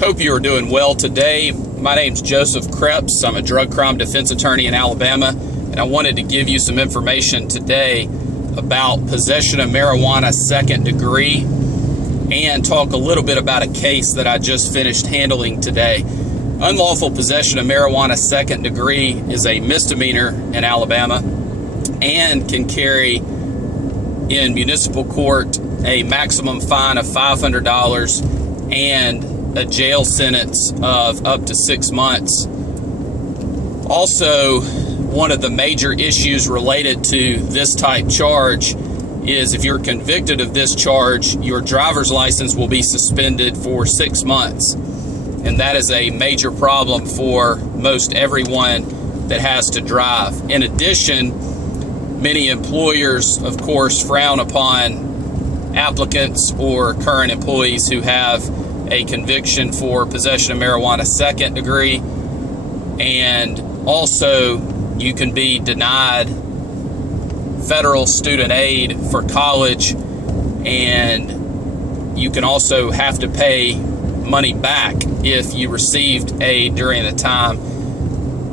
Hope you are doing well today. My name's Joseph Kreps. I'm a drug crime defense attorney in Alabama, and I wanted to give you some information today about possession of marijuana second degree and talk a little bit about a case that I just finished handling today. Unlawful possession of marijuana second degree is a misdemeanor in Alabama and can carry in municipal court a maximum fine of $500 and a jail sentence of up to 6 months. Also, one of the major issues related to this type charge is if you're convicted of this charge, your driver's license will be suspended for 6 months. And that is a major problem for most everyone that has to drive. In addition, many employers, of course, frown upon applicants or current employees who have a conviction for possession of marijuana second degree, and also you can be denied federal student aid for college, and you can also have to pay money back if you received aid during the time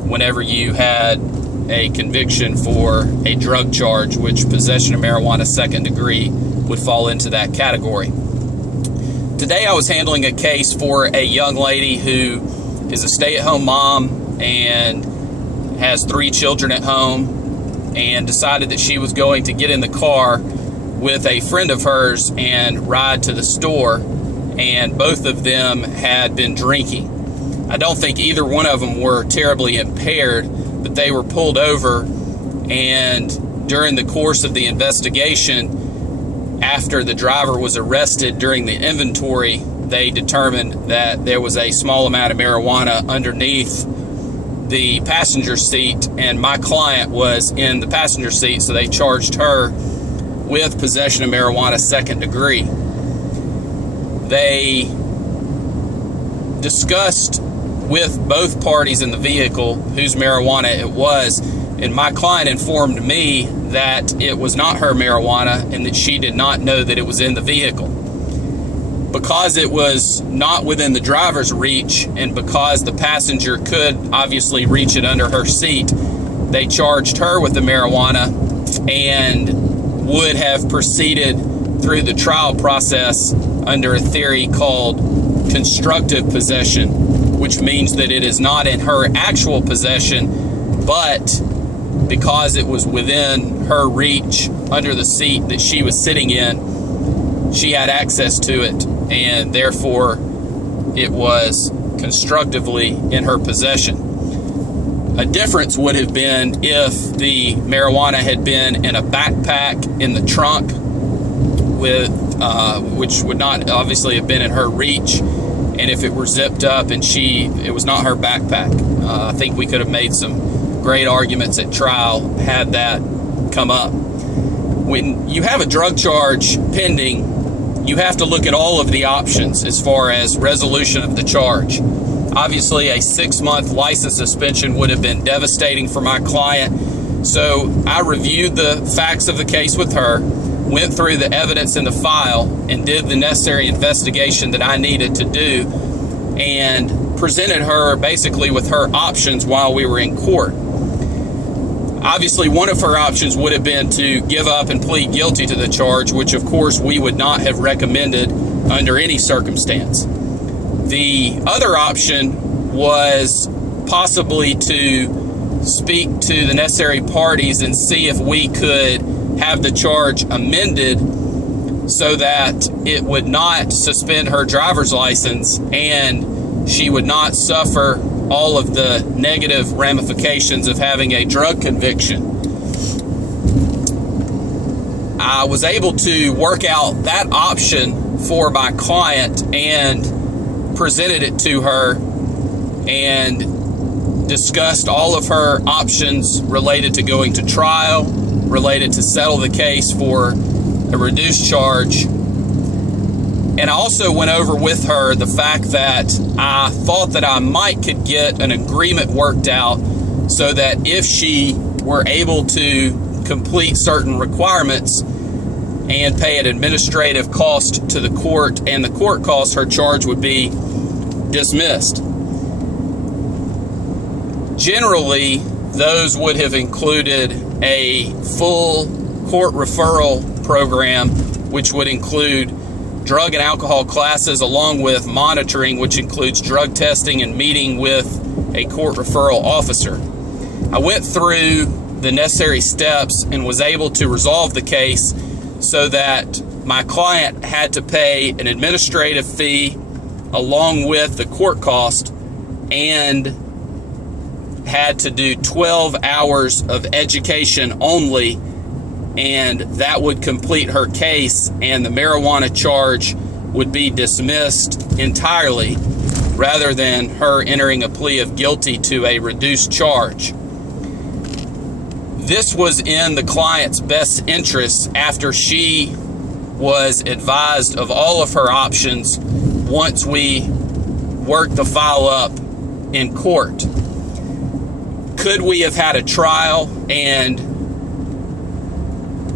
whenever you had a conviction for a drug charge, which possession of marijuana second degree would fall into that category. Today I was handling a case for a young lady who is a stay-at-home mom and has 3 children at home, and decided that she was going to get in the car with a friend of hers and ride to the store, and both of them had been drinking. I don't think either one of them were terribly impaired, but they were pulled over, and during the course of the investigation, after the driver was arrested during the inventory, they determined that there was a small amount of marijuana underneath the passenger seat, and my client was in the passenger seat, so they charged her with possession of marijuana second degree. They discussed with both parties in the vehicle whose marijuana it was, and my client informed me that it was not her marijuana and that she did not know that it was in the vehicle. Because it was not within the driver's reach, and because the passenger could obviously reach it under her seat, they charged her with the marijuana and would have proceeded through the trial process under a theory called constructive possession, which means that it is not in her actual possession, but because it was within her reach under the seat that she was sitting in, she had access to it, and therefore it was constructively in her possession. A difference would have been if the marijuana had been in a backpack in the trunk, which would not obviously have been in her reach, and if it were zipped up and it was not her backpack. I think we could have made some great arguments at trial had that come up. When you have a drug charge pending, you have to look at all of the options as far as resolution of the charge. Obviously, a 6-month license suspension would have been devastating for my client, so I reviewed the facts of the case with her, went through the evidence in the file, and did the necessary investigation that I needed to do, and presented her basically with her options while we were in court. Obviously, one of her options would have been to give up and plead guilty to the charge, which of course we would not have recommended under any circumstance. The other option was possibly to speak to the necessary parties and see if we could have the charge amended so that it would not suspend her driver's license and she would not suffer all of the negative ramifications of having a drug conviction. I was able to work out that option for my client and presented it to her and discussed all of her options related to going to trial, related to settle the case for a reduced charge. And I also went over with her the fact that I thought that I could get an agreement worked out so that if she were able to complete certain requirements and pay an administrative cost to the court and the court cost, her charge would be dismissed. Generally, those would have included a full court referral program, which would include drug and alcohol classes along with monitoring, which includes drug testing and meeting with a court referral officer. I went through the necessary steps and was able to resolve the case so that my client had to pay an administrative fee along with the court cost and had to do 12 hours of education only, and that would complete her case, and the marijuana charge would be dismissed entirely rather than her entering a plea of guilty to a reduced charge. This was in the client's best interest after she was advised of all of her options once we worked the file up in court. Could we have had a trial and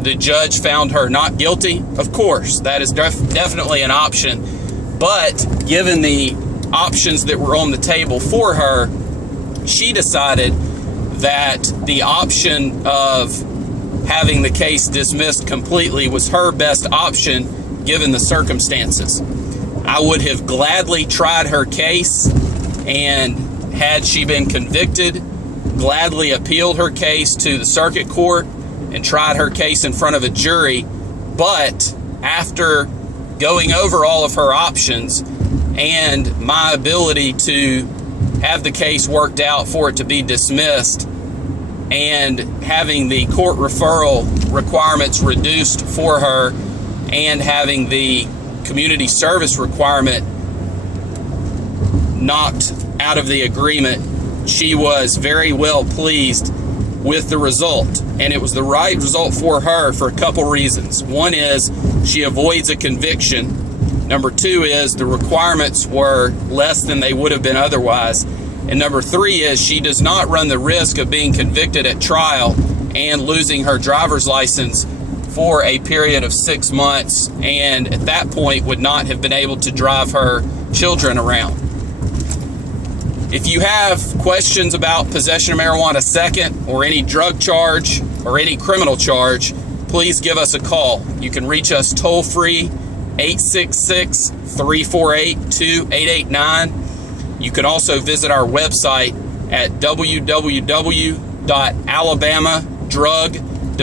the judge found her not guilty? Of course, that is definitely an option. But given the options that were on the table for her, she decided that the option of having the case dismissed completely was her best option given the circumstances. I would have gladly tried her case, and had she been convicted, gladly appealed her case to the circuit court and tried her case in front of a jury. But after going over all of her options and my ability to have the case worked out for it to be dismissed and having the court referral requirements reduced for her and having the community service requirement knocked out of the agreement, she was very well pleased with the result. And it was the right result for her for a couple reasons. One is she avoids a conviction. Number two is the requirements were less than they would have been otherwise. And number three is she does not run the risk of being convicted at trial and losing her driver's license for a period of 6 months, and at that point would not have been able to drive her children around. If you have questions about possession of marijuana second, or any drug charge, or any criminal charge, please give us a call. You can reach us toll free, 866-348-2889. You can also visit our website at www.alabamadrug.org.